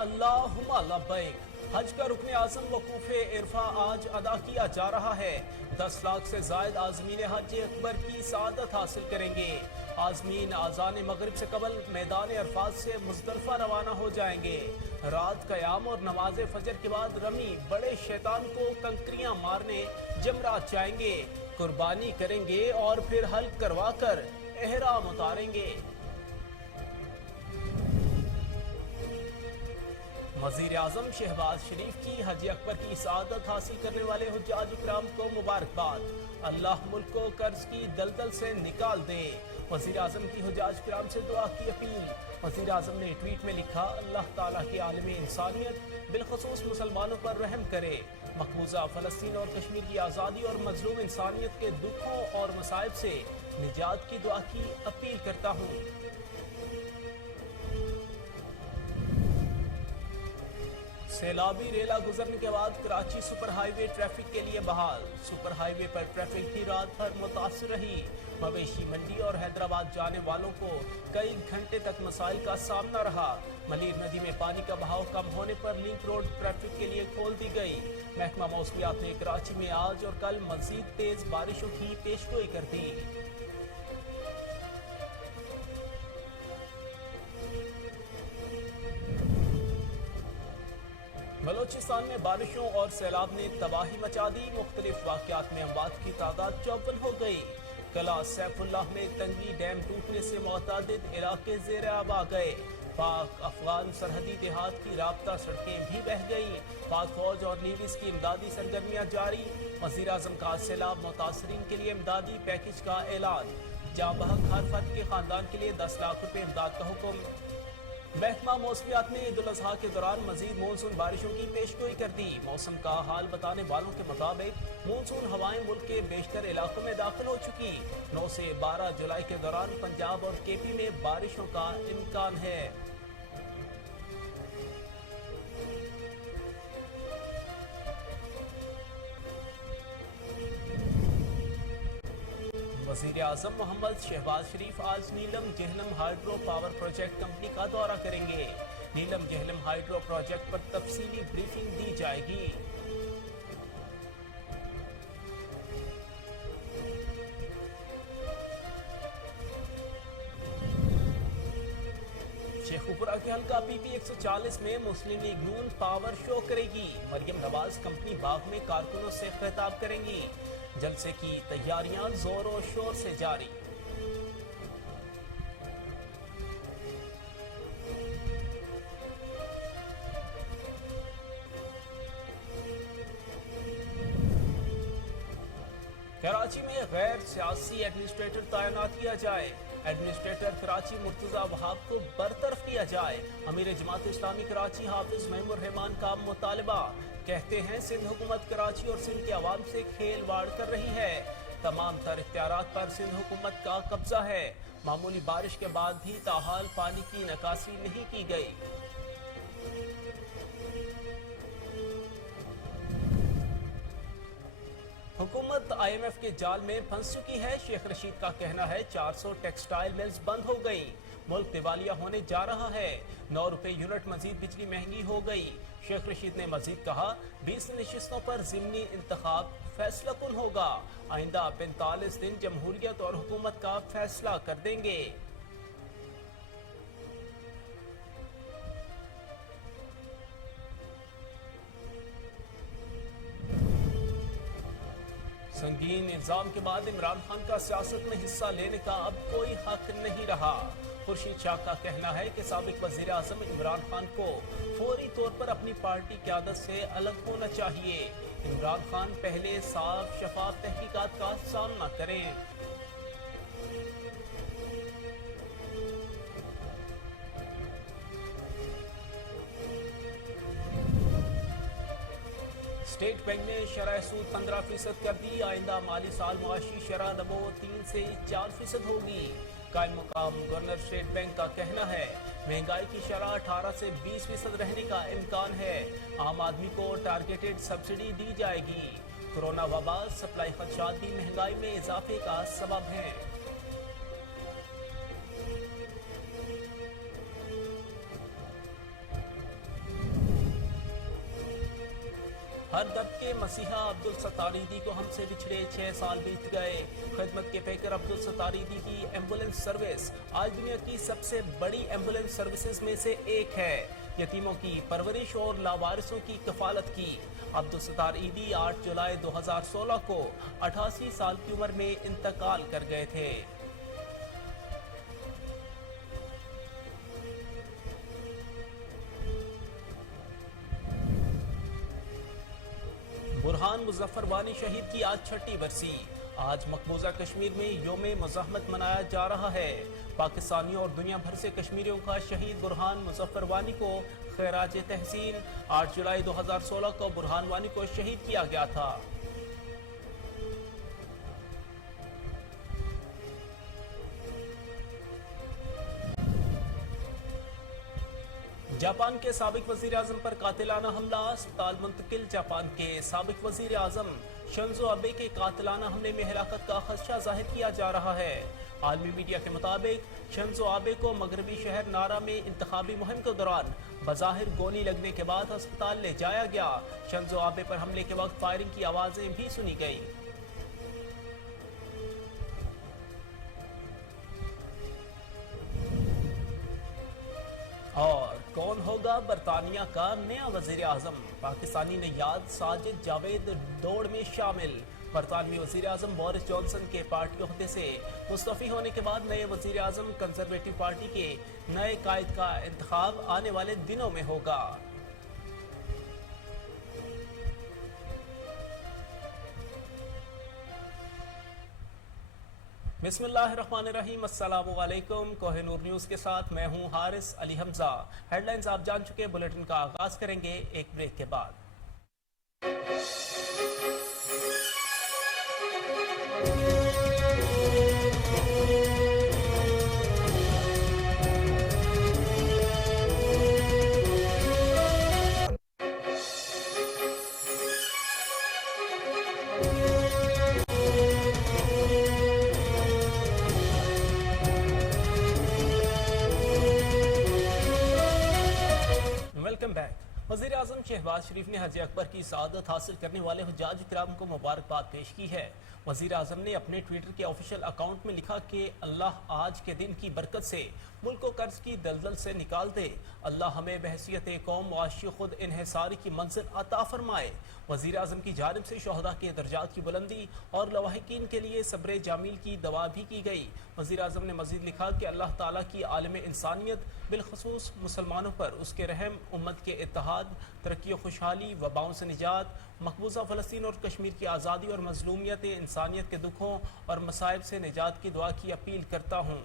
अल्लाहुम्मा लब्बैक। हज का रुकन आज़म वकूफ़ इरफा आज अदा किया जा रहा है। 10 लाख से जायद आज़मीन हज अकबर की सआदत हासिल करेंगे। आज़मीन आज़ान मगरिब से कबल मैदान अरफात से मुज़दलिफ़ा रवाना हो जाएंगे। रात क़याम और नमाज फजर के बाद रमी बड़े शैतान को कंकरियां मारने जमरात जाएंगे, कुर्बानी करेंगे और फिर हल्क करवा कर एहराम उतारेंगे। वज़ीर आज़म शहबाज शरीफ की हज अकबर की सआदत हासिल करने वाले हुज्जाज इकराम को मुबारकबाद। अल्लाह मुल्क को कर्ज की दलदल से निकाल दे। वज़ीर आज़म की हुज्जाज इकराम से दुआ की अपील। वज़ीर आज़म ने ट्वीट में लिखा, अल्लाह ताला की आलमी इंसानियत बिलखसूस मुसलमानों पर रहम करे। मकबूजा फ़लस्तीन और कश्मीर की आज़ादी और मजलूम इंसानियत के दुखों और मसाइब से निजात की दुआ की अपील करता हूँ। सैलाबी रेला गुजरने के बाद कराची सुपर हाईवे ट्रैफिक के लिए बहाल। सुपर हाईवे पर ट्रैफिक भी रात भर मुतासिर रही। मवेशी मंडी और हैदराबाद जाने वालों को कई घंटे तक मसाइल का सामना रहा। मलीर नदी में पानी का बहाव कम होने पर लिंक रोड ट्रैफिक के लिए खोल दी गई। महकमा मौसमियात ने कराची में आज और कल मजीद तेज बारिशों की पेशगोई कर दी। बलोचिस्तान में बारिशों और सैलाब ने तबाही मचा दी। मुख्तलिफ वाक़यात में अमवात की तादाद 54 हो गई। कला सैफुल्लाह में तंगी डैम टूटने से मुतअद्दिद इलाके ज़ेर आब आ गए। पाक अफगान सरहदी देहात की राब्ता सड़कें भी बह गईं। पाक फौज और नेवीज़ की इमदादी सरगर्मियां जारी। वज़ीर आज़म का सैलाब मुतासरीन के लिए इमदादी पैकेज का ऐलान। जाँ बहक हर फर्द के खानदान के लिए 10 लाख रुपए इमदाद का हुक्म। महकमा मौसमियात ने ईद उल अज़हा के दौरान मजीद मानसून बारिशों की पेशगोई कर दी। मौसम का हाल बताने वालों के मुताबिक मानसून हवाएं मुल्क के बेशतर इलाकों में दाखिल हो चुकी। 9 से 12 जुलाई के दौरान पंजाब और केपी में बारिशों का इम्कान है। वज़ीर आज़म मोहम्मद शहबाज शरीफ आज Neelum Jhelum hydropower project company का दौरा करेंगे। नीलम जहलम हाइड्रो प्रोजेक्ट पर तफसीली ब्रीफिंग दी जाएगी। शेखुपुरा के हल्का पीपी 140 में मुस्लिम लीग नून पावर शो करेगी। मरियम नवाज कंपनी बाग में कारकुनों से खिताब करेंगी। जलसे की तैयारियां जोरों शोर से जारी। कराची में गैर सियासी एडमिनिस्ट्रेटर तैनात किया जाए। एडमिनिस्ट्रेटर कराची मुर्तजा वहाब को बरतरफ किया जाए। अमीर जमात इस्लामी कराची हाफिज महमूद रहमान का मुतालबा। कहते हैं सिंध हुकूमत कराची और सिंध के अवाम से खेलवाड़ कर रही है। तमाम तर इख्तियारात पर सिंध हुकूमत का कब्जा है। मामूली बारिश के बाद भी ताहाल पानी की निकासी नहीं की गई। हुकूमत IMF के जाल में फंस चुकी है। शेख रशीद का कहना है 400 टेक्सटाइल मिल्स बंद हो गई। मुल्क दिवालिया होने जा रहा है। 9 रुपए यूनिट मजीद बिजली महंगी हो गई। शेख रशीद ने मजीद कहा 20 नशिस्तों पर ज़िमनी इंतखाब फैसला कुन होगा। आइंदा 45 दिन जमहूरियत और हुकूमत का फैसला कर देंगे। संगीन इल्जाम के बाद इमरान खान का सियासत में हिस्सा लेने का अब कोई हक नहीं रहा। खुर्शीद शाह का कहना है कि साबिक वज़ीर आज़म इमरान खान को फौरी तौर पर अपनी पार्टी क़यादत से अलग होना चाहिए। इमरान खान पहले साफ शफाफ तहकीकात का सामना करें। स्टेट बैंक ने शरह सूद 15% कर दी। आइंदा माली साल मुआशी शरह नमो 3 से 4% होगी। कायम मुकाम गवर्नर स्टेट बैंक का कहना है महंगाई की शरह 18 से 20% रहने का इम्कान है। आम आदमी को टारगेटेड सब्सिडी दी जाएगी। कोरोना वबा सप्लाई खदशात भी महंगाई में इजाफे का सबब है। हर दर्द के मसीहा अब्दुल सत्तार ईदी को हमसे बिछड़े 6 साल बीत गए। खिदमत के पैकर अब्दुल सत्तार ईदी की एम्बुलेंस सर्विस आज दुनिया की सबसे बड़ी एम्बुलेंस सर्विसेज में से एक है। यतीमों की परवरिश और लावारिसों की कफालत की। अब्दुल सत्तार ईदी 8 जुलाई 2016 को 88 साल की उम्र में इंतकाल कर गए थे। बुरहान मुजफ्फर वानी शहीद की आज 6ठी बरसी। आज मकबूजा कश्मीर में योम मुज़ाहमत मनाया जा रहा है। पाकिस्तानियों और दुनिया भर से कश्मीरियों का शहीद बुरहान मुजफ्फर वानी को खैराज तहसीन। 8 जुलाई 2016 को बुरहान वानी को शहीद किया गया था। जापान के साबिक वजीर आजम पर कातिलाना हमला, अस्पताल मुंतकिल। जापान के साबिक वजीर आजम शिंजो आबे के कातिलाना हमले में हिलाकत का खदशा जाहिर किया जा रहा है। आलमी मीडिया के मुताबिक शिंजो आबे को मगरबी शहर नारा में इंतखाबी मुहिम के दौरान बज़ाहिर गोली लगने के बाद अस्पताल ले जाया गया। शिंजो आबे पर हमले के वक्त फायरिंग की आवाजें भी सुनी गई। और कौन होगा बरतानिया का नया वजीर आजम? पाकिस्तानी नयाद साजिद जावेद दौड़ में शामिल। बरतानवी वजीर आजम बोरिस जॉनसन के पार्टी ओहदे से मुस्तफी होने के बाद नए वजीर आजम कंजरवेटिव पार्टी के नए कायद का इंतखाब आने वाले दिनों में होगा। बिस्मिल्लाहिर्रहमानिर्रहीम, अस्सलामु अलैकुम। कोहिनूर न्यूज़ के साथ मैं हूं हारिस अली हमजा। हेडलाइंस आप जान चुके। बुलेटिन का आगाज करेंगे एक ब्रेक के बाद। Welcome back. वज़ीर आज़म शहबाज शरीफ ने हज अकबर की सआदत हासिल करने वाले हुज्जाज किराम को मुबारकबाद पेश की है। वज़ीर आज़म ने अपने ट्विटर के ऑफिशियल अकाउंट में लिखा कि अल्लाह आज के दिन की बरकत से मुल्क को कर्ज की दलदल से निकाल दे। अल्लाह हमें बहसियत कौम मुआशी खुद इन्हिसारी की मंजिल अता फरमाए। वज़ीर आज़म की जानिब से शहदा के दर्जात की बुलंदी और लवाहिकीन के लिए सब्र जामील की दवा भी की गई। वज़ीर आज़म ने मज़ीद लिखा कि अल्लाह ताला की आलम इंसानियत बिलखसूस मुसलमानों पर उसके रहम, उम्मत के इत्तेहाद, तरक्की और खुशहाली, वबाओं से निजात, मकबूजा फ़लस्तीन और कश्मीर की आज़ादी और मज़लूमियत इंसानियत के दुखों और मसाइब से निजात की दुआ की अपील करता हूँ।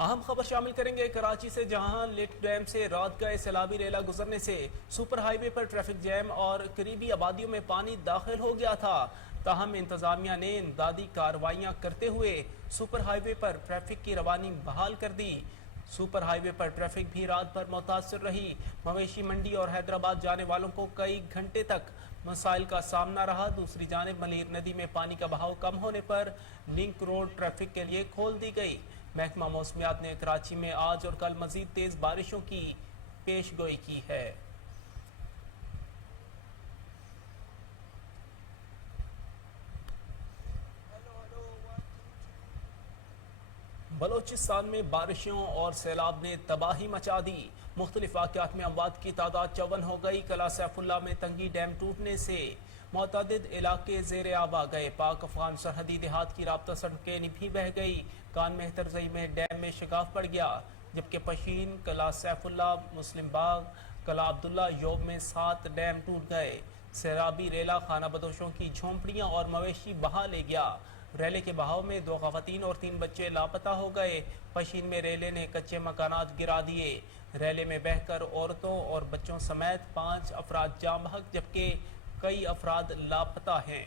अहम खबर शामिल करेंगे कराची से, जहां लिट डैम से रात गए सैलाबी रेला गुजरने से सुपर हाईवे पर ट्रैफिक जैम और करीबी आबादियों में पानी दाखिल हो गया था। ताहम इंतजामिया ने इमदादी कार्रवाइयां करते हुए सुपर हाईवे पर ट्रैफिक की रवानी बहाल कर दी। सुपर हाईवे पर ट्रैफिक भी रात भर मुतासर रही। मवेशी मंडी और हैदराबाद जाने वालों को कई घंटे तक मसाइल का सामना रहा। दूसरी जानिब मलीर नदी में पानी का बहाव कम होने पर लिंक रोड ट्रैफिक के लिए खोल दी गई। महकमा मौसमियात ने कराची में आज और कल मजीद तेज बारिशों की पेश गोई की है। बलोचिस्तान में बारिशों और सैलाब ने तबाही मचा दी। मुख्तलिफ वाक़यात में अमवात की तादाद 54 हो गई। कला सैफुल्लाह में तंगी डैम टूटने से मुतअद्दिद इलाके ज़ेर आब आ गए। पाक अफगान सरहदी देहात की राब्ता सड़कें भी बह गई। कान मेहतरजई में डैम में शिगाफ पड़ गया, जबकि पशीन, कला सैफुल्लाह, मुस्लिम बाग, कला अब्दुल्ला योब में 7 डैम टूट गए। सैलाबी रेला खाना बदोशों की झोंपड़ियाँ और मवेशी बहा ले गया। रेले के बहाव में 2 खवातीन और 3 बच्चे लापता हो गए। पशीन में रेले ने कच्चे मकानात गिरा दिए। रेले में बहकर औरतों और बच्चों समेत 5 अफराद जाँ बहक, जबकि कई अफराद लापता हैं।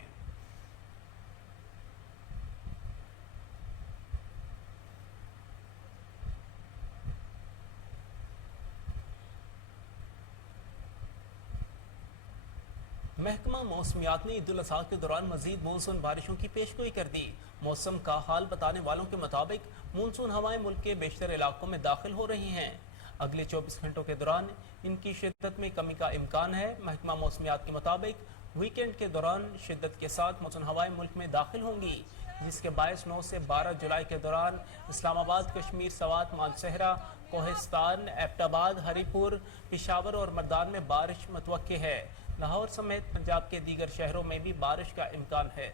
महकमा मौसमियात ने ईद उल अज़हा के दौरान मजीद मानसून बारिशों की पेशगोई कर दी। मौसम का हाल बताने वालों के मुताबिक मानसून हवाएं मुल्क के बेशतर इलाकों में दाखिल हो रही हैं। अगले 24 घंटों के दौरान इनकी शिद्दत में कमी का इम्कान है। महकमा मौसमियात के मुताबिक वीकेंड के दौरान शिद्दत के साथ मानसून हवाएं मुल्क में दाखिल होंगी, जिसके बायस 9 से 12 जुलाई के दौरान इस्लामाबाद, कश्मीर, सवात, मानसहरा, कोहिस्तान, एबटाबाद, हरीपुर, पिशावर और मर्दान में बारिश मुतवक्के है। लाहौर समेत पंजाब के दीगर शहरों में भी बारिश का इम्कान है।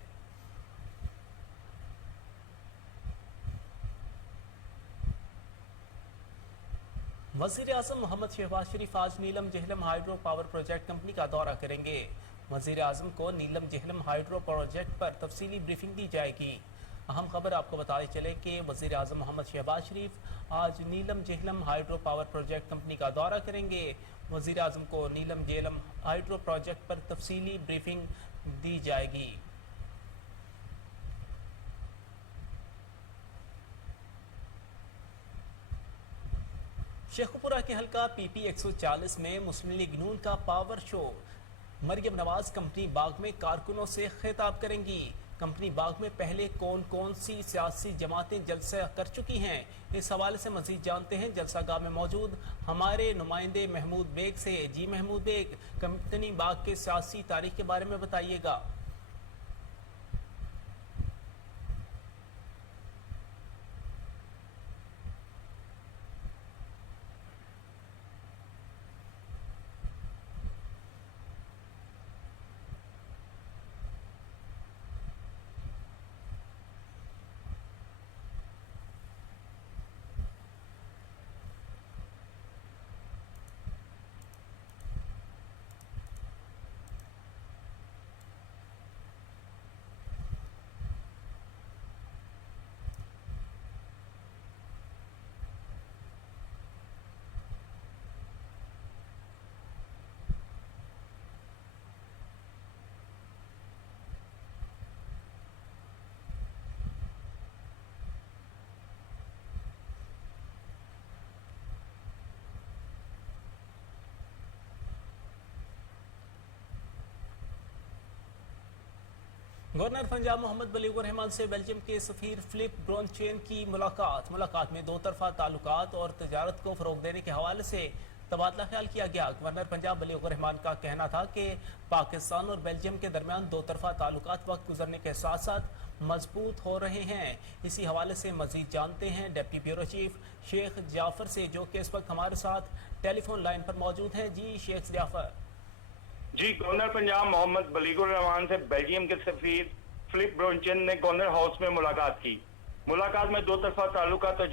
वज़ीर आज़म मोहम्मद शहबाज शरीफ आज Neelum Jhelum hydropower project company का दौरा करेंगे। वज़ीर आज़म को नीलम जेहलम हाइड्रो प्रोजेक्ट पर तफसीली ब्रीफिंग दी जाएगी। अहम खबर आपको बताते चले कि वज़ीर आज़म मोहम्मद शहबाज शरीफ आज Neelum Jhelum hydropower project company का दौरा करेंगे। वज़ीर आज़म को नीलम जेहलम हाइड्रो प्रोजेक्ट पर तफसीली ब्रीफिंग दी जाएगी। शेखुपुरा के हल्का PP 140 में मुस्लिम लीग नून का power show. Maryam Nawaz Company Bagh में कारकुनों से खिताब करेंगी। कंपनी बाग में पहले कौन कौन सी सियासी जमातें जलसा कर चुकी हैं, इस हवाले से मजीद जानते हैं जलसागाह में मौजूद हमारे नुमाइंदे महमूद बेग से। जी महमूद बेग, कंपनी बाग के सियासी तारीख के बारे में बताइएगा। गवर्नर पंजाब मोहम्मद बलीगुर रहमान से बेल्जियम के सफीर फिलिप ब्रोनचेन की मुलाकात में दो तरफा ताल्लुकात और तजारत को फरोग देने के हवाले से तबादला ख्याल किया गया। गवर्नर पंजाब बलीगुर रहमान का कहना था कि पाकिस्तान और बेल्जियम के दरमियान दो तरफा ताल्लुकात वक्त गुजरने के साथ साथ मजबूत हो रहे हैं। इसी हवाले से मजीद जानते हैं deputy bureau chief Sheikh Jafar से, जो कि इस वक्त हमारे साथ टेलीफोन लाइन पर मौजूद हैं। जी शेख जाफर। जी, गवर्नर पंजाब मोहम्मद बलीगुर रहमान से बेल्जियम के सफीर फिलिप ब्रोनचेन ने गवर्नर हाउस में मुलाकात की। मुलाकात में दो तरफा ताल्लुकात और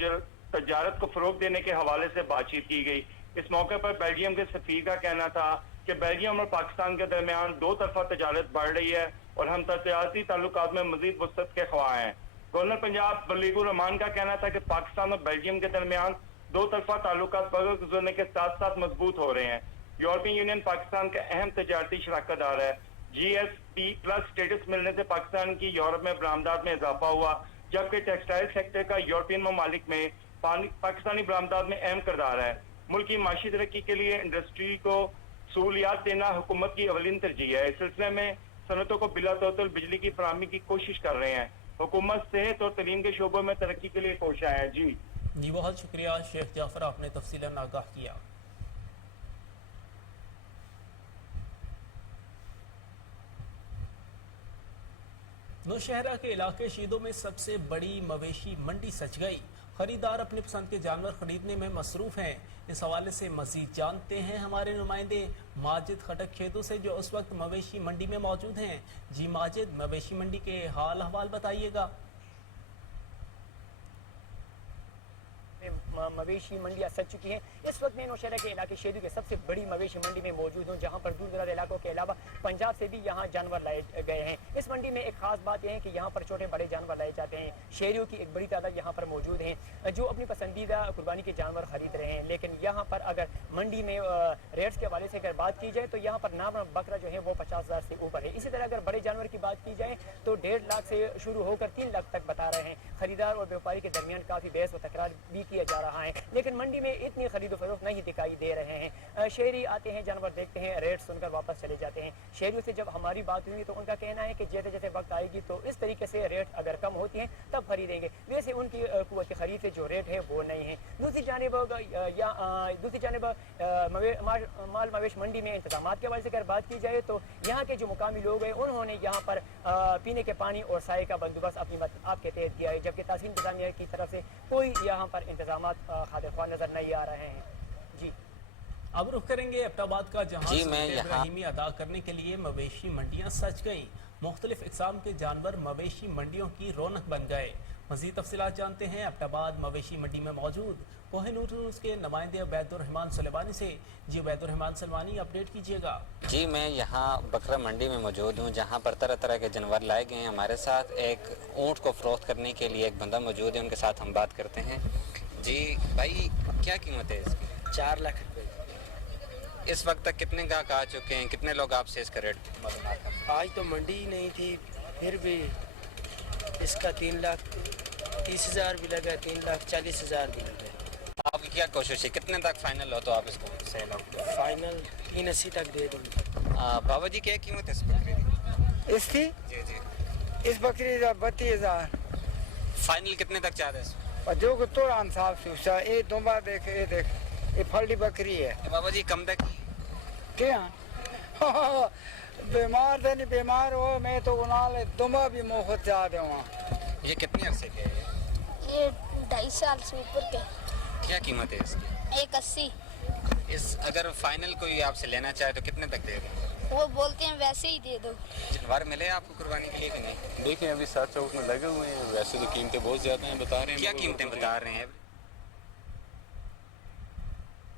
तजारत को फरोग देने के हवाले से बातचीत की गई। इस मौके पर बेल्जियम के सफीर का कहना था कि बेल्जियम और पाकिस्तान के दरमियान दो तरफा तजारत बढ़ रही है और हम तजारती ताल्लुकात में मजीद वसअत के ख्वाह हैं। गवर्नर पंजाब बलीगुर रहमान का कहना था कि पाकिस्तान और बेल्जियम के दरमियान दो तरफा ताल्लुकात वक्त गुजरने के साथ साथ मजबूत हो रहे हैं। यूरोपियन यूनियन पाकिस्तान का अहम तजारती शराकतदार है। GSP+ स्टेटस मिलने से पाकिस्तान की यूरोप में बरामदात में इजाफा हुआ, जबकि टेक्सटाइल सेक्टर का यूरोपियन ममालिक में पाकिस्तानी बरामदात में अहम किरदार है। मुल्क की माशी तरक्की के लिए इंडस्ट्री को सहूलियात देना हुकूमत की अवलिन तरजीह है। इस सिलसिले में सनतों को बिला तौतुल बिजली की फराहमी की कोशिश कर रहे हैं। हुकूमत सेहत और तलीम के शोबों में तरक्की के लिए कोशिश है। जी बहुत शुक्रिया शेख जाफर, आपने तफसीलन आगाह किया। नौशहरा के इलाके शीदों में सबसे बड़ी मवेशी मंडी सज गई। खरीदार अपनी पसंद के जानवर खरीदने में मसरूफ हैं। इस हवाले से मजीद जानते हैं हमारे नुमाइंदे माजिद खटक खेतों से, जो उस वक्त मवेशी मंडी में मौजूद हैं। जी माजिद, मवेशी मंडी के हाल अहवाल बताइएगा। मवेशी मंडियां सज चुकी हैं। इस वक्त मैं नौशहरा के इलाके शेदू के सबसे बड़ी मवेशी मंडी में मौजूद हूं, जहां पर दूर दराज इलाकों के अलावा पंजाब से भी यहां जानवर लाए गए हैं। इस मंडी में एक खास बात यह है कि यहां पर छोटे बड़े जानवर लाए जाते हैं। शहरियों की एक बड़ी तादाद यहां पर मौजूद हैं जो अपनी पसंदीदा कुर्बानी के जानवर खरीद रहे हैं। लेकिन यहाँ पर अगर मंडी में रेट्स के हवाले से अगर बात की जाए तो यहाँ पर नाम बकरा जो है वो 50,000 से ऊपर है। इसी तरह अगर बड़े जानवर की बात की जाए तो 1.5 लाख से शुरू होकर 3 लाख तक बता रहे हैं। खरीदार और व्यापारी के दरमियान काफ़ी बहस और तकरार भी किया जा रहा है, लेकिन मंडी में इतनी खरीद फरोख्त नहीं दिखाई दे रहे हैं। शहरी आते हैं, जानवर देखते हैं, रेट सुनकर वापस चले जाते हैं। शहरियों से जब हमारी बात हुई तो उनका कहना है कि जैसे जैसे वक्त आएगी तो इस तरीके से रेट अगर कम होती हैं तब खरीदेंगे, वैसे उनकी कुव्वत खरीद से जो रेट है वो नहीं है। दूसरी जानिब माल मवेश मंडी में इंतजाम के हवाले से अगर बात की जाए तो यहाँ के जो मुकामी लोग हैं उन्होंने यहाँ पर पीने के पानी और साए का बंदोबस्त अपनी आपके तहत किया है, जबकि तहसील इंतजामिया की तरफ से कोई यहाँ पर इंतजाम खातिर ख्वाह नजर नहीं आ रहे हैं। जी अब रुख करेंगे एबटाबाद का, जहाँ जी, मैं यहाँ इब्राहिमी अदा करने के लिए मवेशी मंडियाँ सज गई। मुख्तलिफ इकसाम के जानवर मवेशी मंडियों की रौनक बन गए। मज़ीद तफसीलात जानते हैं एबटाबाद मवेशी मंडी में मौजूद कोहिनूर न्यूज़ के नुमाइंदे उबैदुर्रहमान सुलेमानी से। जी उबैदुर्रहमान सुलेमानी, अपडेट कीजिएगा। जी, मैं यहाँ बकरा मंडी में मौजूद हूँ, जहाँ पर तरह तरह के जानवर लाए गए हैं। हमारे साथ एक ऊँट को फ़रोख्त करने के लिए एक बंदा मौजूद है, उनके साथ हम बात करते हैं। जी भाई, क्या कीमत है इसकी? 4 लाख रुपए। इस वक्त तक कितने गाहक आ चुके हैं, कितने लोग आपसे इसका रेट मालूम करते हैं? आज तो मंडी ही नहीं थी, फिर भी इसका 3,30,000 भी लगा, 3,40,000 भी लगा। आपकी क्या कोशिश है, कितने तक फाइनल हो तो आप इसको सेल आउट करें? फाइनल 380 तक दे दूँगा। बाबा जी, क्या कीमत है इस बकरी की? इसकी जी जी, इस बकरी का 32,000 फाइनल कितने तक चाह रहे हैं? और जो तो इंसाफ से उसका ये दोबारा देख, ये देख, ये फलडी बकरी है। बाबा जी, कम तक क्या बीमार थे, नहीं बीमार हो मैं तो उन्होंने दुमा भी मुफ्त जा दूँगा। ये कितने अरसे के है? ये 2.5 साल से ऊपर के। क्या कीमत है इसकी? 180। इस अगर फाइनल कोई आपसे लेना चाहे तो कितने तक दे दें? वो बोलते हैं वैसे ही दे दो। जानवर मिले आपको कुर्बानी के लिए कि नहीं? देखें, अभी 7 चौक में लगे हुए हैं। वैसे तो कीमतें बहुत ज़्यादा हैं, बता रहे हैं। क्या कीमतें बता रहे हैं?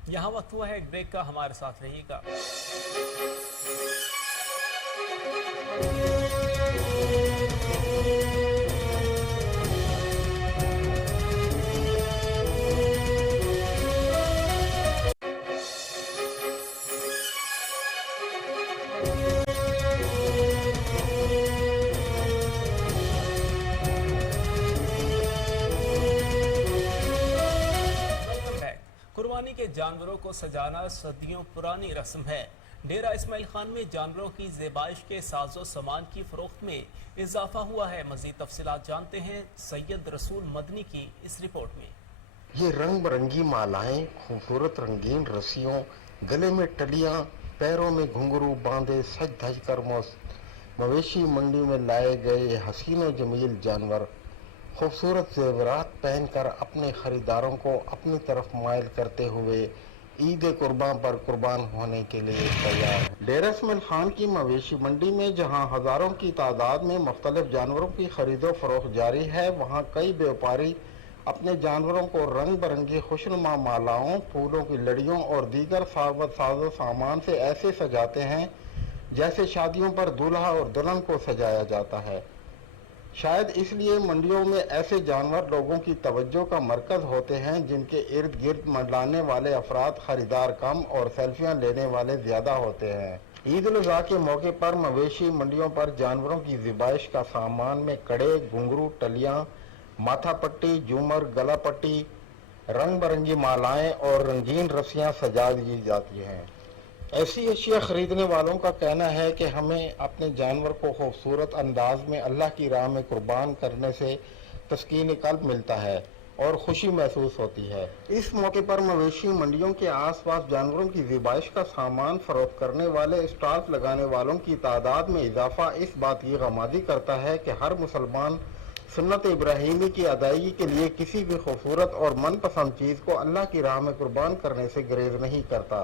यहाँ वक्त हुआ है एक ब्रेक का, हमारे साथ रहिएगा। कुर्बानी के जानवरों को सजाना सदियों पुरानी रस्म है। डेरा इस्माइल खान में जानवरों की ज़ेबाइश के साजो सामान की फरोख्त में इजाफा हुआ है। मज़ीद तफसीलात जानते हैं सैयद रसूल मदनी की इस रिपोर्ट में। ये रंग बिरंगी मालाएं, खूबसूरत रंगीन रस्सियों, गले में टलियां, पैरों में घुंघरू बांधे सज धज कर मवेशी मंडी में लाए गए हसीन और जमील जानवर खूबसूरत जेवरात पहनकर अपने खरीदारों को अपनी तरफ माइल करते हुए ईद कुर्बान पर कुर्बान होने के लिए तैयार है। डेरा इस्माइल खान की मवेशी मंडी में जहां हजारों की तादाद में मुख्तलिफ जानवरों की खरीदो फरोख्त जारी है, वहां कई व्यापारी अपने जानवरों को रंग बिरंगी खुशनुमा मालाओं, फूलों की लड़ियों और दीगर साजो सामान से ऐसे सजाते हैं जैसे शादियों पर दूल्हा और दुल्हन को सजाया जाता है। शायद इसलिए मंडियों में ऐसे जानवर लोगों की तवज्जो का मरकज होते हैं जिनके इर्द गिर्द मंडलाने वाले अफराद खरीदार कम और सेल्फियां लेने वाले ज्यादा होते हैं। ईद उल अज़हा के मौके पर मवेशी मंडियों पर जानवरों की ज़िबाइश का सामान में कड़े, घुंघरू, टलियां, माथा पट्टी, झूमर, गला पट्टी, रंग बिरंगी मालाएं और रंगीन रस्सियां सजा दी जाती हैं। ऐसी अशिया खरीदने वालों का कहना है कि हमें अपने जानवर को खूबसूरत अंदाज में अल्लाह की राह में कुर्बान करने से तस्कीन कल्ब मिलता है और खुशी महसूस होती है। इस मौके पर मवेशी मंडियों के आसपास जानवरों की ज़िबाइश का सामान फरोख्त करने वाले स्टॉल्स लगाने वालों की तादाद में इजाफा इस बात की गमादी करता है कि हर मुसलमान सुन्नत इब्राहिमी की अदायगी के लिए किसी भी खूबसूरत और मनपसंद चीज़ को अल्लाह की राह में कुर्बान करने से गुरेज नहीं करता।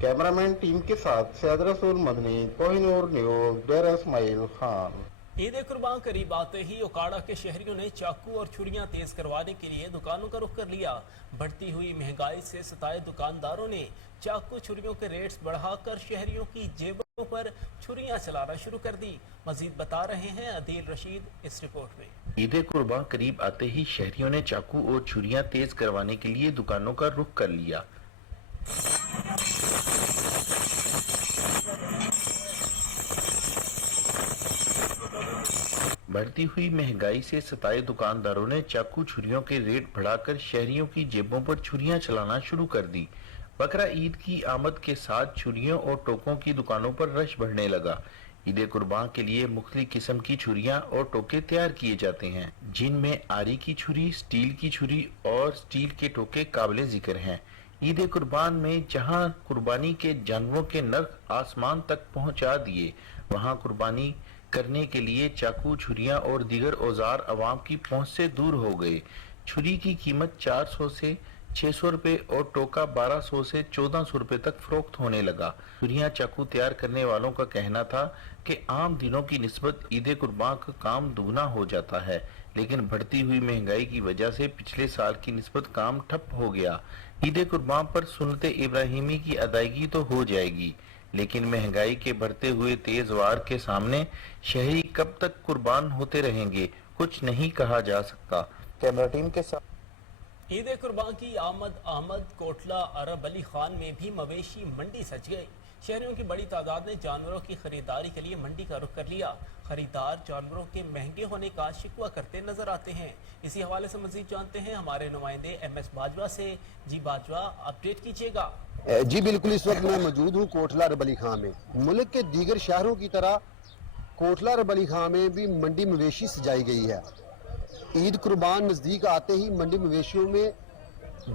कैमरामैन टीम के साथ सैयद रसूल मदनी, कोहिनूर न्यूज़, डेरा इस्माइल खान। ईद कुर्बान करीब आते ही ओकाड़ा के शहरियों ने चाकू और छुरियां तेज करवाने के लिए दुकानों का रुख कर लिया। बढ़ती हुई महंगाई से सताए दुकानदारों ने चाकू छुरियों के रेट्स बढ़ाकर शहरियों की जेबों पर छुरियां चलाना शुरू कर दी। मजीद बता रहे हैं अदील रशीद इस रिपोर्ट में। ईद कुर्बान करीब आते ही शहरियों ने चाकू और छुरियां तेज करवाने के लिए दुकानों का रुख कर लिया। बढ़ती हुई महंगाई से सताए दुकानदारों ने चाकू छुरियों के रेट बढ़ाकर शहरियों की जेबों पर छुरियां चलाना शुरू कर दी। बकरा ईद की आमद के साथ छुरियों और टोकों की दुकानों पर रश बढ़ने लगा। ईद कुर्बान के लिए मुख्तलिफ किस्म की छुरियां और टोके तैयार किए जाते हैं, जिनमें आरी की छुरी, स्टील की छुरी और स्टील के टोके काबिले जिक्र हैं। ईद कुर्बान में जहां कुर्बानी के जानवरों के नर्ख आसमान तक पहुंचा दिए, वहां कुर्बानी करने के लिए चाकू, छुरियां और दीगर औजार अवाम की पहुंच से दूर हो गए। छुरी की कीमत 400 से 600 रुपए और टोका 1200 से 1400 रुपए तक फरोख्त होने लगा। छुरियां, चाकू तैयार करने वालों का कहना था कि आम दिनों की निस्बत ईद कुर्बान का काम दुगना हो जाता है, लेकिन बढ़ती हुई महंगाई की वजह से पिछले साल की निस्बत काम ठप हो गया। ईद कुर्बान पर सुन्नत इब्राहिमी की अदायगी तो हो जाएगी, लेकिन महंगाई के बढ़ते हुए तेज वार के सामने शहरी कब तक कुर्बान होते रहेंगे, कुछ नहीं कहा जा सकता। कैमरा टीम के साथ ईद कुर्बान की आमद कोटला अरब अली खान में भी मवेशी मंडी सज गई। शहरियों की बड़ी तादाद ने जानवरों की खरीदारी के लिए मंडी का रुख कर लिया। खरीदार जानवरों के महंगे होने का शिकवा करते नजर आते हैं। इसी हवाले से मजीद जानते हैं हमारे नुमाइंदे MS बाजवा से। जी बाजवा, अपडेट कीजिएगा। जी बिल्कुल, इस वक्त मैं मौजूद हूँ कोटला अरब अली खां में। मुल्क के दीगर शहरों की तरह कोटला अरब अली खां में भी मंडी मवेशी सजाई गई है। ईद कुर्बान नज़दीक आते ही मंडी मवेशियों में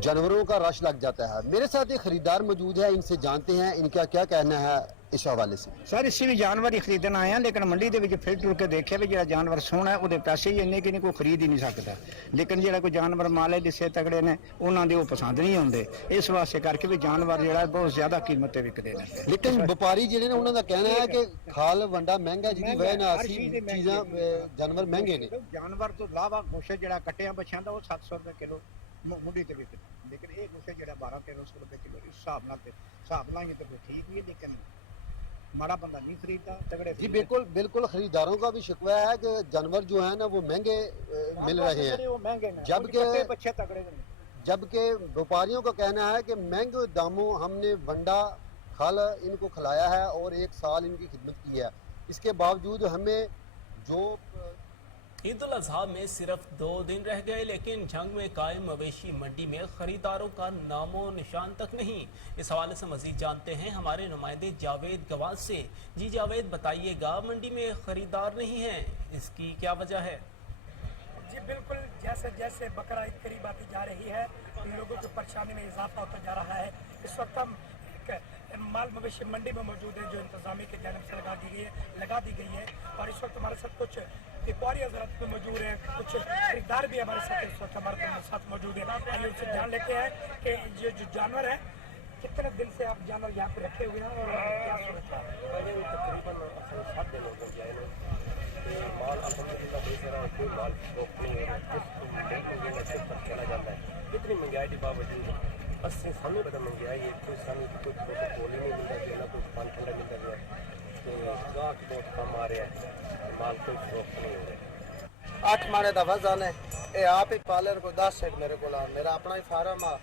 जानवरों का रश लग जाता है। मेरे साथ एक खरीदार मौजूद है, इनसे जानते हैं इनका क्या कहना है इस हवाले से। सर इसी भी जानवर ही खरीदना आया, लेकिन मंडी ਦੇ ਵਿੱਚ ਫਿਰ ਟੁਰ ਕੇ ਦੇਖਿਆ ਵੀ ਜਿਹੜਾ ਜਾਨਵਰ ਸੋਹਣਾ ਹੈ ਉਹਦੇ ਪੈਸੇ ਹੀ ਇੰਨੇ ਕਿ ਨਹੀਂ ਕੋਈ ਖਰੀਦ ਹੀ ਨਹੀਂ ਸਕਦਾ, ਲੇਕਿਨ ਜਿਹੜਾ ਕੋਈ ਜਾਨਵਰ ਮਾਲੇ ਦਿਸੇ ਤਗੜੇ ਨੇ ਉਹਨਾਂ ਦੇ ਉਹ ਪਸੰਦ ਨਹੀਂ ਆਉਂਦੇ, ਇਸ ਵਾਸਤੇ ਕਰਕੇ ਵੀ ਜਾਨਵਰ ਜਿਹੜਾ ਬਹੁਤ ਜ਼ਿਆਦਾ ਕੀਮਤ ਤੇ ਵਿਕਦੇ ਨੇ। ਲੇਕਿਨ ਵਪਾਰੀ ਜਿਹੜੇ ਨੇ ਉਹਨਾਂ ਦਾ ਕਹਿਣਾ ਹੈ ਕਿ ਖਾਲ ਵੰਡਾ ਮਹਿੰਗਾ ਜਿਹਦੀ ਵਜ੍ਹਾ ਨਾਲ ਅਸੀਂ ਚੀਜ਼ਾਂ ਜਾਨਵਰ ਮਹਿੰਗੇ ਨੇ। ਜਾਨਵਰ ਤੋਂ ਇਲਾਵਾ ਗੋਸ਼ਤ ਜਿਹੜਾ ਕੱਟਿਆਂ ਬੱਚਿਆਂ ਦਾ ਉਹ 700 ਰੁਪਏ ਕਿਲੋ ਮੰਡੀ ਤੇ ਵਿਕਦਾ, ਲੇਕਿਨ ਇਹ ਗੋਸ਼ਤ ਜਿਹੜਾ 1200-1300 ਰੁਪਏ ਕਿਲੋ ਇਸ ਹਿਸਾਬ ਨਾਲ ਹੀ ਤਾਂ ਠੀਕ ही है, लेकिन माड़ा बंदा नहीं खरीदता, तगड़े। जी बिल्कुल बिल्कुल, खरीदारों का भी शिकवा है कि जानवर जो है ना वो महंगे मिल रहे हैं, जबकि व्यापारियों का कहना है कि महंगे दामों हमने वंडा खल इनको खिलाया है और 1 साल इनकी खिदमत की है, इसके बावजूद हमें जो ईद उल अजहा में सिर्फ 2 दिन रह गए, लेकिन जंग में कायम मवेशी मंडी में खरीदारों का नामो निशान तक नहीं। इस हवाले से मजीद जानते हैं हमारे नुमाइंदे जावेद गवाज से। जी जावेद, बताइएगा मंडी में खरीदार नहीं है, इसकी क्या वजह है? जी बिल्कुल, जैसे जैसे बकरा ईद करीब आती जा रही है, लोगों की परेशानी में इजाफा होता जा रहा है। इस वक्त हम माल मवेशी मंडी में मौजूद है जो इंतजामिया की जानिब से लगा दी गई है, और इस वक्त हमारे साथ कुछ व्यापारी हजरात भी मौजूद है, कुछ खरीदार भी हमारे साथ इस वक्त हमारे साथ मौजूद है। आइए उनसे जान लेते हैं कि ये जो जानवर है, कितने दिन से आप जानवर यहाँ पे रखे हुए हैं और क्या सूरत है? तकरीबन 7 दिन हो गए हैं, माल अल्हम्दुलिल्लाह बेच रहा है, कोई माल स्टॉक नहीं है, चला जाता है। इतनी महंगाई के बावजूद 80 साल में महंगाई है, कोई साल कोई प्रोटोकॉल ही नहीं मिलता है, ना कोई पानी ठंडा मिलता है, तो गाहक बहुत कम आ रहा है, माल कोई स्टॉक नहीं हो रहा। 8 माने का वजन है, ये आप ही पालर को 10 सेट मेरे को मेरा अपना ही फार्म आ,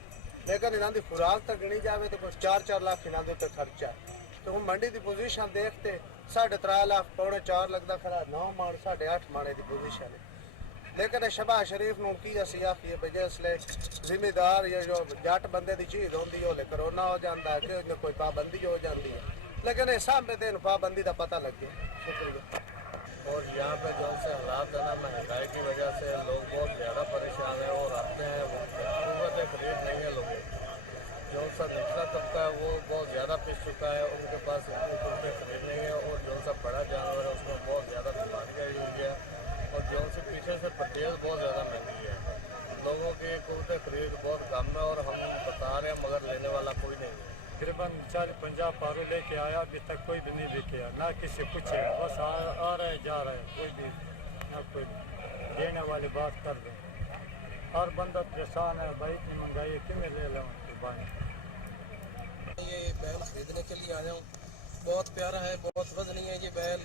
लेकिन इन्हों की खुराक तक गिनी जाए तो कुछ 4-4 लाख इन्हों के उत्ते खर्चा। तो हम मंडी की पोजीशन देखते 3.5 लाख पौने 4 लगता खरा, 9 मान 8.5 माने की पोजीशन है। लेकिन शहबाज शरीफ नूं की असीं आखिए भी जिसले जिम्मेदार या जो जट बंदे की चीज़ होंदी है, करोना हो जाता है कि कोई पाबंदी हो जाती है, लेकिन इस सामने दिन पाबंदी का पता लग गया। शुक्रिया। और यहाँ पे जो से हालात है ना, महंगाई की वजह से लोग बहुत ज़्यादा परेशान है और आते हैं, ज़रूरत खरीद नहीं है लोगों की। जो सा निचला तबका है वो बहुत ज़्यादा पिस चुका है, उनके पास कुर्ते खरीद नहीं है, और जो सा बड़ा जानवर है उसमें बहुत ज़्यादा बीमारियाँ हुई है, और जो से पीछे से परचेज बहुत ज़्यादा महंगी है। लोगों की कुर्ते खरीद बहुत कम है और हम बता रहे हैं मगर लेने वाला कोई नहीं है। तकरीबन 40-50 पारो लेके आया, अभी तक कोई भी नहीं लेके आया, ना किसी पूछे, बस आ रहे जा रहे, कोई भी ना कोई देने वाली बात कर दे। हर बंदा परेशान है, भाई इतनी महंगाई है, किमें ले लो उनकी बाई। ये बैल खरीदने के लिए आया हूँ, बहुत प्यारा है, बहुत वजनी है ये बैल,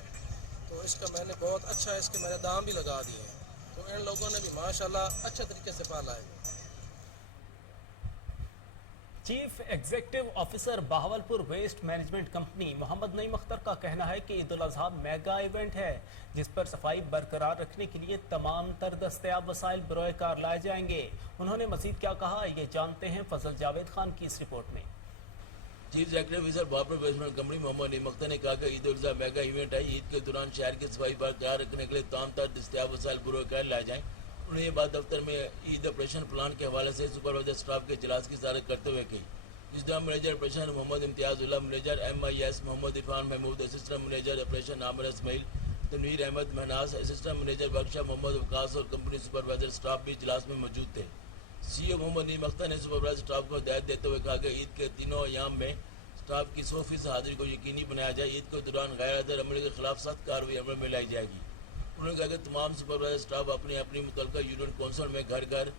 तो इसका मैंने बहुत अच्छा है, इसके मैंने दाम भी लगा दिए हैं, तो इन लोगों ने भी माशाल्लाह अच्छे तरीके से पाला है। Chief executive officer Bahawalpur waste management company Muhammad Naeem Akhtar का कहना है कि ईद उल अजहा मेगा इवेंट है जिस पर सफाई बरकरार रखने के लिए तमाम तर दस्तयाब वसाइल बरोए कार लाए जाएंगे। उन्होंने मजीद क्या कहा, ये जानते हैं फजल जावेद खान की इस रिपोर्ट में। Chief secretary officer Bahawalpur waste management company Muhammad Naeem Akhtar ने कहा कि ईद उल अजहा मेगा इवेंट है। ईद के दौरान शहर की सफाई बरकरार रखने के लिए तमाम तर दस्तयाब वसाइल बरोए कार लाए जाएँ। उन्होंने ये बात दफ्तर में ईद ऑपरेशन प्लान के हवाले से सुपरवाइजर स्टाफ के इजलास की सदारत करते हुए कही। जिसमें manager operation Mohammad Imtiazullah, manager MIS Mohammad Irfan Mahmood, assistant manager operation Aamir Ismail, Tanveer Ahmad Mahnaz, assistant manager workshop Mohammad Waqas और कंपनी सुपरवाइजर स्टाफ भी इजलास में मौजूद थे। CEO मोहम्मद नईम अख्तर ने सुपरवाइजर स्टाफ को हिदायत देते हुए कहा कि ईद के तीनों अयाम में स्टाफ की 100% हाजिरी को यकीनी बनाया जाए। ईद के दौरान गैर हाजिर अमले के खिलाफ सख्त कार्रवाई अमल में लाई जाएगी। उन्होंने कहा कि तमाम सुपरवाइजर स्टाफ अपनी अपनी मुतल्लिका यूनियन कौंसिल में घर घर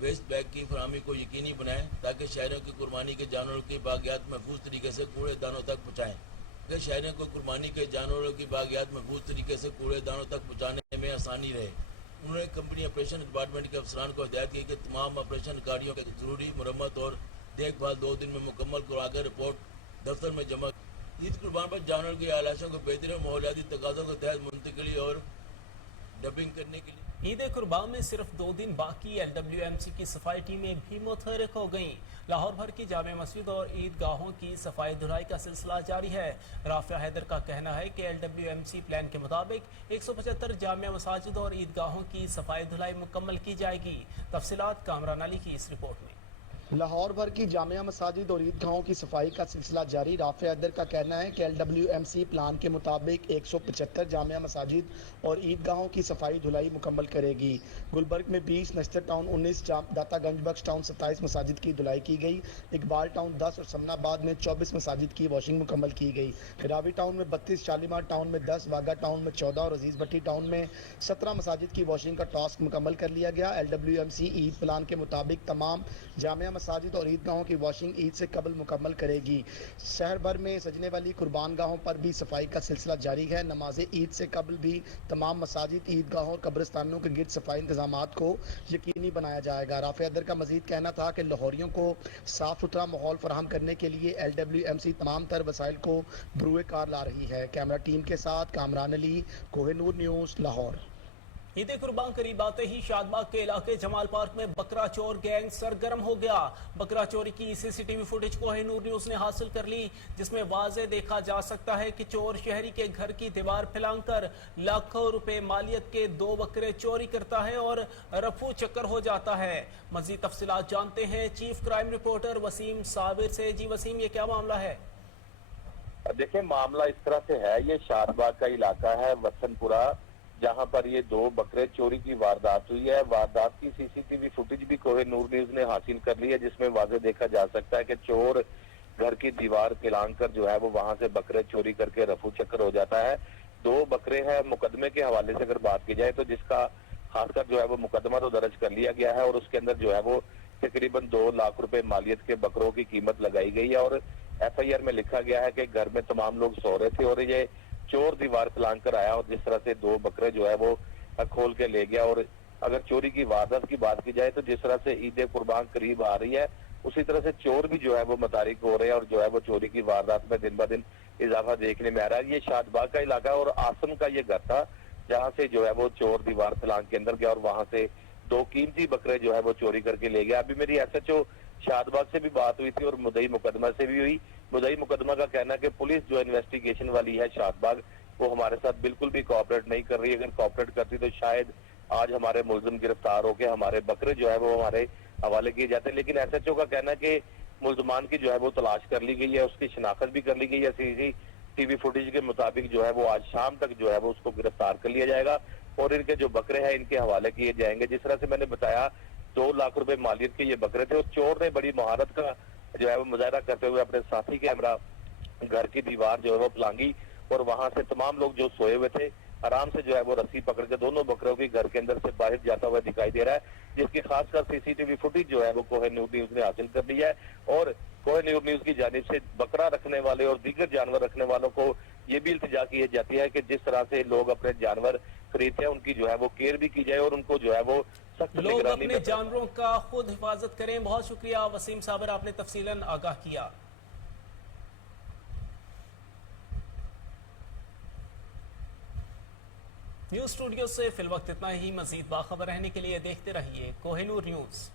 वेस्ट बैग की फराहमी को यकीनी बनाएं ताकि शहरों की कुर्बानी के जानवरों की बागियात महफूज तरीके से कूड़ेदानों तक पहुँचाएँ। कि शहरों को कुर्बानी के जानवरों की बागियात महफूज तरीके से कूड़ेदानों तक पहुँचाने में आसानी रहे। उन्होंने कंपनी ऑपरेशन डिपार्टमेंट के अफसरान को हिदायत की कि तमाम ऑपरेशन कार्यों की जरूरी मरम्मत और देखभाल 2 दिन में मुकम्मल करवाकर रिपोर्ट दफ्तर में जमा। ईद कुर्बान पर जानवरों की आलाइशों को बेहतरीन माहौलियाती तकाज़ों के तहत मुंतकिली और डबिंग करने के लिए ईद कुर्बान में सिर्फ 2 दिन बाकी LWMC की सफाई टीमें भी मुतहरक हो गईं। लाहौर भर की जामे मस्जिद और ईदगाहों की सफाई धुलाई का सिलसिला जारी है। राफिया हैदर का कहना है कि LWMC प्लान के मुताबिक 175 जामिया मसाजिद और ईदगाहों की सफाई धुलाई मुकम्मल की जाएगी। तफसीलात कामरान अली की इस रिपोर्ट में। लाहौर भर की जामिया मसाजिद और ईदगाहों की सफाई का सिलसिला जारी। राफिया हैदर का कहना है कि LWMC प्लान के मुताबिक 175 जामिया मसाजिद और ईदगाहों की सफाई धुलाई मुकम्मल करेगी। गुलबर्ग में 20, नश्तर टाउन 19, दाता गंज टाउन 27 मसाजिद की धुलाई की गई। इकबाल टाउन 10 और समनाबाद में 24 मसाजिद की वॉशिंग मुकम्मल की गई। खिरावी टाउन में 32, शालीमार टाउन में 10, वागा टाउन में 14 और अजीज भट्टी टाउन में 17 मसाजिद की वॉशिंग का टास्क मुकम्मल कर लिया गया। LWMC ईद प्लान के मुताबिक तमाम जामिया मसाजिद और ईदगाहों की वॉशिंग ईद से कबल मुकम्मल करेगी। शहर भर में सजने वाली कुर्बान गाहों पर भी सफाई का सिलसिला जारी है। नमाज ईद से कबल भी तमाम मसाजिद, ईदगाहों और कब्रिस्तानों के गिर्द सफाई इंतजामात को यकीनी बनाया जाएगा। राफिया हैदर का मजीद कहना था कि लाहौरियों को साफ सुथरा माहौल फराहम करने के लिए LWMC तमाम तर वसाइल को बरूए कार ला रही है। कैमरा टीम के साथ कामरान अली, कोहिनूर न्यूज़, लाहौर। ईद कुर्बान करीब आते ही शादबाग के इलाके जमाल पार्क में बकरा चोर गैंग सरगर्म हो गया। बकरा चोरी की CCTV फुटेज कोहिनूर न्यूज ने हासिल कर ली, जिसमें वाज़े देखा जा सकता है कि चोर शहरी के घर की दीवार फैलाकर लाखों रुपए मालियत के 2 बकरे चोरी करता है और रफू चक्कर हो जाता है। मजीद तफसीलात जानते हैं chief crime reporter Waseem Sabir से। जी वसीम, ये क्या मामला है? देखिए, मामला इस तरह से है, ये शादबाग का इलाका है, वसनपुरा, जहां पर ये 2 बकरे चोरी की वारदात हुई है। वारदात की CCTV फुटेज भी कोहिनूर न्यूज ने हासिल कर ली है, जिसमें वाज़े देखा जा सकता है कि चोर घर की दीवार फैलांग कर जो है वो वहां से बकरे चोरी करके रफू चक्कर हो जाता है। 2 बकरे हैं। मुकदमे के हवाले से अगर बात की जाए तो जिसका खासकर जो है वो मुकदमा तो दर्ज कर लिया गया है और उसके अंदर जो है वो तकरीबन 2 लाख रुपए मालियत के बकरों की कीमत लगाई गई है और FIR में लिखा गया है कि घर में तमाम लोग सो रहे थे और ये चोर दीवार फैलांग कर आया और जिस तरह से 2 बकरे जो है वो खोल के ले गया। और अगर चोरी की वारदात की बात की जाए तो जिस तरह से ईद कुर्बान करीब आ रही है, उसी तरह से चोर भी जो है वो मुतारिक हो रहे हैं और जो है वो चोरी की वारदात में दिन ब दिन इजाफा देखने में आ रहा है। ये शादबाग का इलाका है और आसम का ये घर था जहाँ से जो है वो चोर दीवार फैलांग के अंदर गया और वहां से 2 कीमती बकरे जो है वो चोरी करके ले गया। अभी मेरी SHO शादबाग से भी बात हुई थी और मुद्दई मुकदमा से भी हुई। मुद्दई मुकदमा का कहना है कि पुलिस जो इन्वेस्टिगेशन वाली है शादबाग, वो हमारे साथ बिल्कुल भी कोऑपरेट नहीं कर रही है। अगर कोऑपरेट करती तो शायद आज हमारे मुलजिम गिरफ्तार होकर हमारे बकरे जो है वो हमारे हवाले किए जाते हैं। लेकिन SHO का कहना है कि मुलजमान की जो है वो तलाश कर ली गई है, उसकी शिनाख्त भी कर ली गई है। CCTV फुटेज के मुताबिक जो है वो आज शाम तक जो है वो उसको गिरफ्तार कर लिया जाएगा और इनके जो बकरे हैं इनके हवाले किए जाएंगे। जिस तरह से मैंने बताया 2 लाख रुपए मालियत के ये बकरे थे और चोर ने बड़ी महारत का जो है वो मुजाहरा करते हुए अपने साथी कैमरा घर की दीवार जो है वो फैलांगी और वहां से तमाम लोग जो सोए हुए थे आराम से जो है वो रस्सी पकड़ के दोनों बकरों की घर के अंदर से बाहर जाता हुआ दिखाई दे रहा है, जिसकी खासकर CCTV फुटेज जो है वो कोहिनूर न्यूज ने हासिल कर ली है। और कोहिनूर न्यूज की जानिब से बकरा रखने वाले और दीगर जानवर रखने वालों को ये भी इल्तिजा की जाती है कि जिस तरह से लोग अपने जानवर खरीदते हैं उनकी जो है वो केयर भी की जाए और उनको जो है वो सख्त लोग निगरानी अपने में जानवरों का खुद हिफाजत करें। बहुत शुक्रिया वसीम साबर, आपने तफसीलन आगाह किया। न्यूज स्टूडियो से फिल वक्त इतना ही। मजीद बाखबर रहने के लिए देखते रहिए कोहिनूर न्यूज।